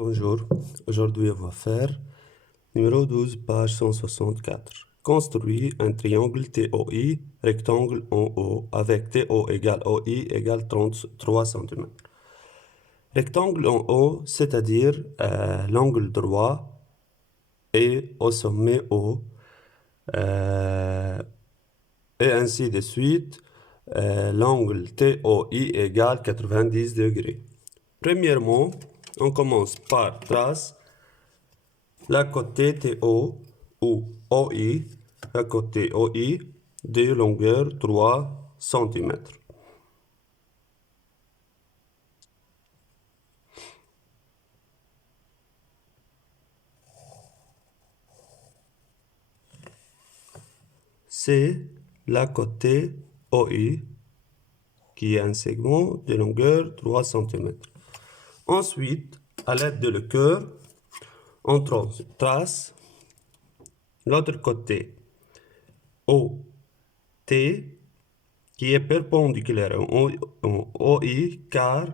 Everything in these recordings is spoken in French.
Bonjour, aujourd'hui on va faire numéro 12, page 164. Construit un triangle TOI, rectangle en haut, avec TO égale OI égale 33 cm. Rectangle en haut, c'est-à-dire l'angle droit et au sommet haut, et ainsi de suite, l'angle TOI égale 90 degrés. Premièrement, on commence par trace la côté TO ou OI, la côté OI de longueur 3 cm. C'est la côté OI qui est un segment de longueur 3 cm. Ensuite, à l'aide de le cœur, on trace l'autre côté OT qui est perpendiculaire en OI car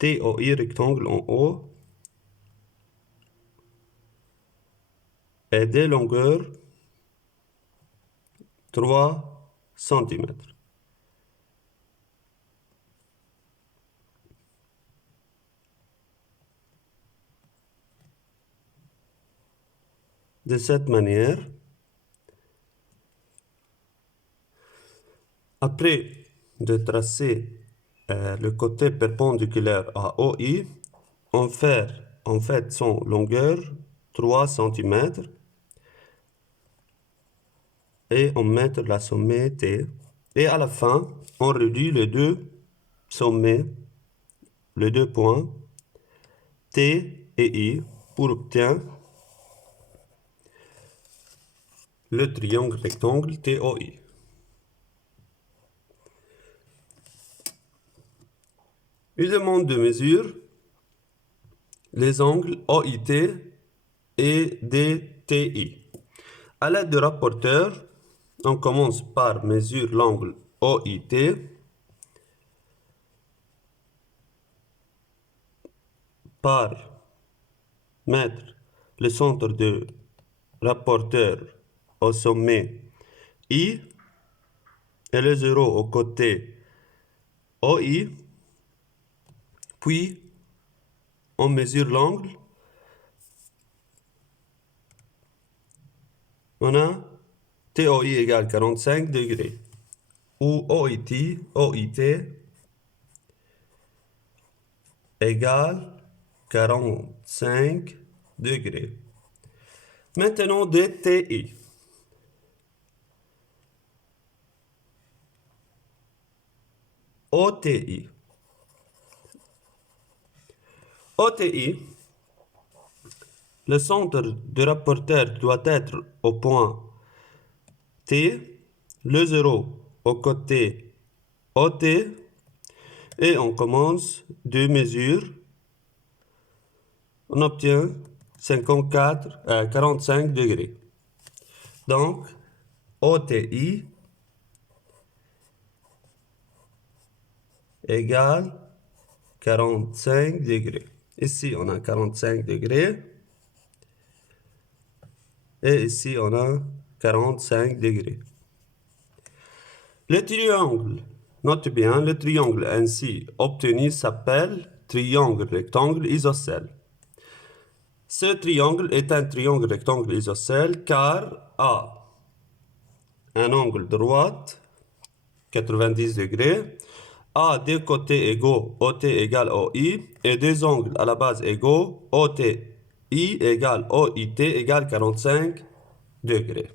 TOI rectangle en haut est de longueur 3 cm. De cette manière, après de tracer le côté perpendiculaire à OI, on fait son longueur 3 cm et on met la sommet T. Et à la fin, on relie les deux sommets, les deux points T et I pour obtenir le triangle rectangle TOI. Il demande de mesurer les angles OIT et DTI. À l'aide du rapporteur, on commence par mesurer l'angle OIT par mettre le centre de rapporteur au sommet I et le 0 au côté OI, puis on mesure l'angle. On a TOI égale 45 degrés ou OIT égale 45 degrés. Maintenant DTI. OTI. OTI, le centre de rapporteur doit être au point T, le 0 au côté OT, et on commence deux mesures. On obtient 45 degrés. Donc, OTI égale 45 degrés. Ici, on a 45 degrés. Et ici, on a 45 degrés. Le triangle, note bien, le triangle ainsi obtenu s'appelle triangle rectangle isocèle. Ce triangle est un triangle rectangle isocèle car a un angle droit, 90 degrés, a deux côtés égaux, OT égale OI, et deux angles à la base égaux, OTI égale OIT égale 45 degrés.